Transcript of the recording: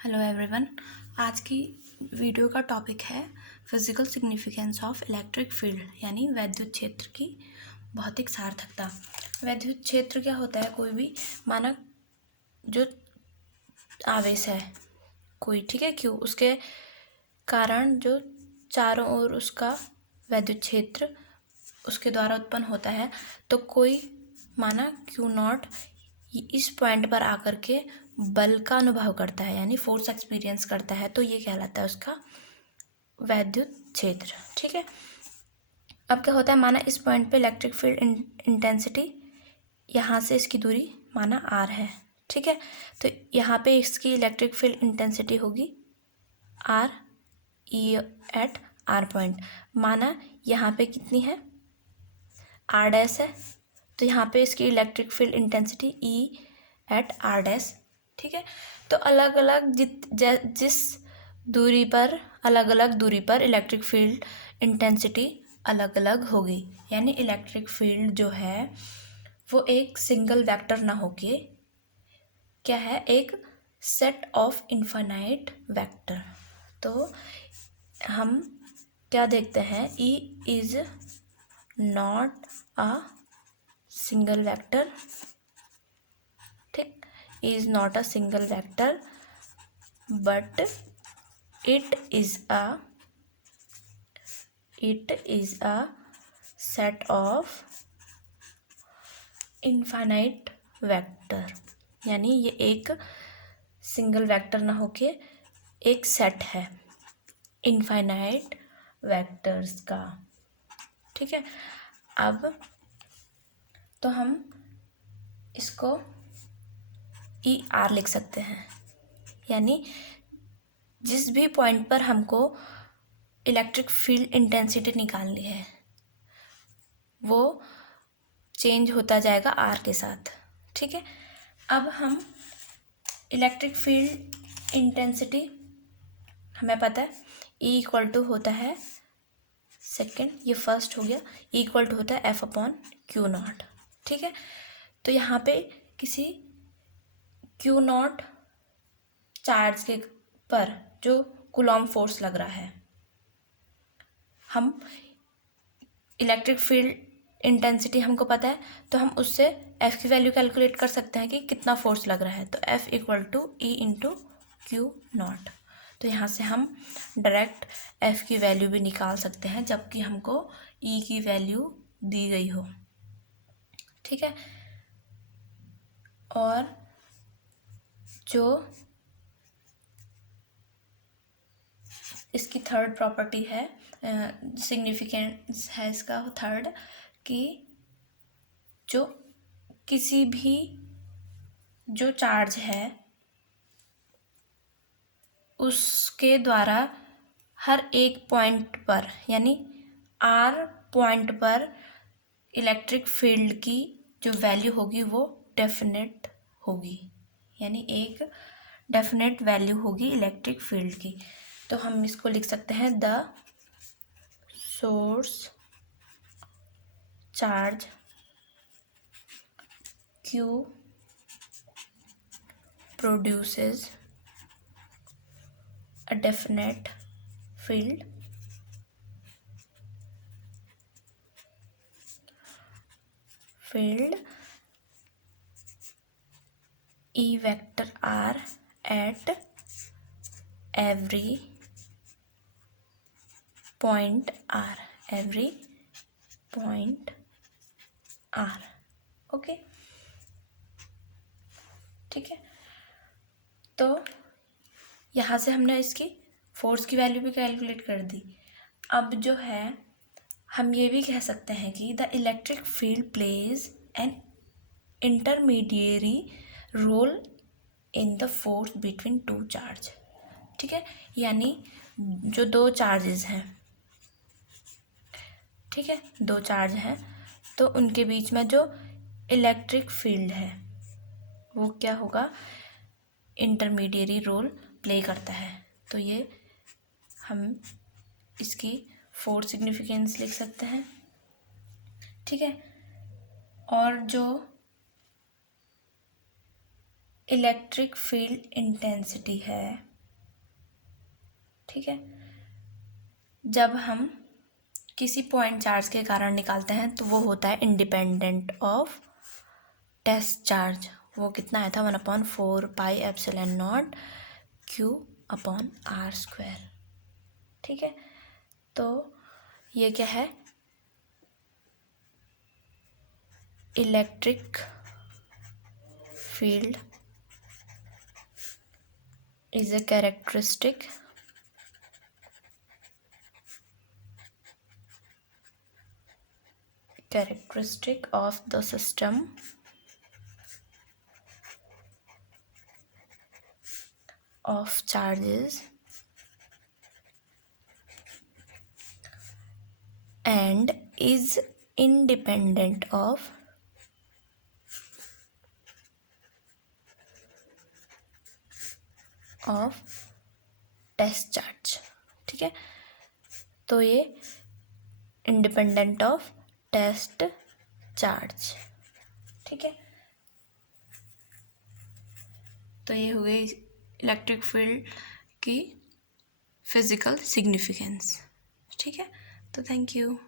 Hello everyone. आज की video का टॉपिक है physical significance of electric field यानी वैद्युत क्षेत्र की भौतिक सार्थकता। वैद्युत क्षेत्र क्या होता है? कोई भी माना जो आवेश है कोई, ठीक है, क्यों उसके कारण जो चारों ओर उसका वैद्युत क्षेत्र उसके द्वारा उत्पन्न होता है, तो कोई माना क्यू नॉट इस पॉइंट पर आकर के बल का अनुभव करता है यानी फोर्स एक्सपीरियंस करता है, तो ये कहलाता है उसका वैद्युत क्षेत्र। ठीक है, अब क्या होता है, माना इस पॉइंट पे इलेक्ट्रिक फील्ड इंटेंसिटी यहाँ से इसकी दूरी माना आर है। ठीक है, तो यहाँ पे इसकी इलेक्ट्रिक फील्ड इंटेंसिटी होगी R E at R point. माना यहाँ पे कितनी है, आर डैश है, तो यहाँ पे इसकी electric field intensity E at R dash. ठीक है, तो अलग अलग जिस दूरी पर अलग अलग दूरी पर इलेक्ट्रिक फील्ड इंटेंसिटी अलग अलग होगी, यानी इलेक्ट्रिक फील्ड जो है वो एक सिंगल वेक्टर ना होके क्या है, एक सेट ऑफ इनफाइनाइट वेक्टर। तो हम क्या देखते हैं, E is not a single vector, ठीक, is not a single vector but it is a set of infinite vector, यानी ये एक सिंगल वेक्टर ना होके एक सेट है इनफाइनाइट वेक्टर्स का। ठीक है, अब तो हम इसको ई आर लिख सकते हैं, यानी जिस भी पॉइंट पर हमको इलेक्ट्रिक फील्ड इंटेंसिटी निकालनी है वो चेंज होता जाएगा आर के साथ। ठीक है, अब हम इलेक्ट्रिक फील्ड इंटेंसिटी हमें पता है ई इक्वल टू होता है सेकेंड, ये फर्स्ट हो गया, ई इक्वल टू होता है एफ अपॉन क्यू नॉट। ठीक है, तो यहाँ पे किसी क्यू नॉट चार्ज के पर जो कूलॉम फोर्स लग रहा है, हम इलेक्ट्रिक फील्ड इंटेंसिटी हमको पता है, तो हम उससे एफ की वैल्यू कैलकुलेट कर सकते हैं कि कितना फोर्स लग रहा है। तो F equal to E into Q naught. तो यहाँ से हम डायरेक्ट एफ की वैल्यू भी निकाल सकते हैं जबकि हमको ई की वैल्यू दी गई हो। ठीक है, और जो इसकी थर्ड प्रॉपर्टी है, सिग्निफिकेंस है इसका थर्ड, कि जो किसी भी जो चार्ज है उसके द्वारा हर एक पॉइंट पर यानी आर पॉइंट पर इलेक्ट्रिक फील्ड की जो वैल्यू होगी वो डेफिनेट होगी, यानी एक डेफिनेट वैल्यू होगी इलेक्ट्रिक फील्ड की। तो हम इसको लिख सकते हैं, the source charge Q produces a definite field E vector R at every point R, every point R। Okay, ठीक है, तो यहाँ से हमने इसकी फोर्स की वैल्यू भी कैलकुलेट कर दी। अब जो है हम ये भी कह सकते हैं कि the electric field plays an intermediary role in the force between two charge. ठीक है, यानी जो दो चार्जेस हैं, ठीक है, दो चार्ज हैं, तो उनके बीच में जो इलेक्ट्रिक फील्ड है वो क्या होगा, इंटरमीडिएरी रोल प्ले करता है। तो ये हम इसकी फोर्स सिग्निफिकेंस लिख सकते हैं। ठीक है, और जो इलेक्ट्रिक फील्ड इंटेंसिटी है ठीक है। जब हम किसी पॉइंट चार्ज के कारण निकालते हैं तो वो होता है इंडिपेंडेंट ऑफ टेस्ट चार्ज। वो कितना आया था 1/4πε0 Q/r²। ठीक है, तो ये क्या है, electric field is a characteristic of the system of charges and is independent of test charge. ठीक है, तो ये इंडिपेंडेंट ऑफ टेस्ट चार्ज। ठीक है, तो ये हो गई इलेक्ट्रिक फील्ड की फिजिकल सिग्निफिकेंस। ठीक है, तो थैंक यू।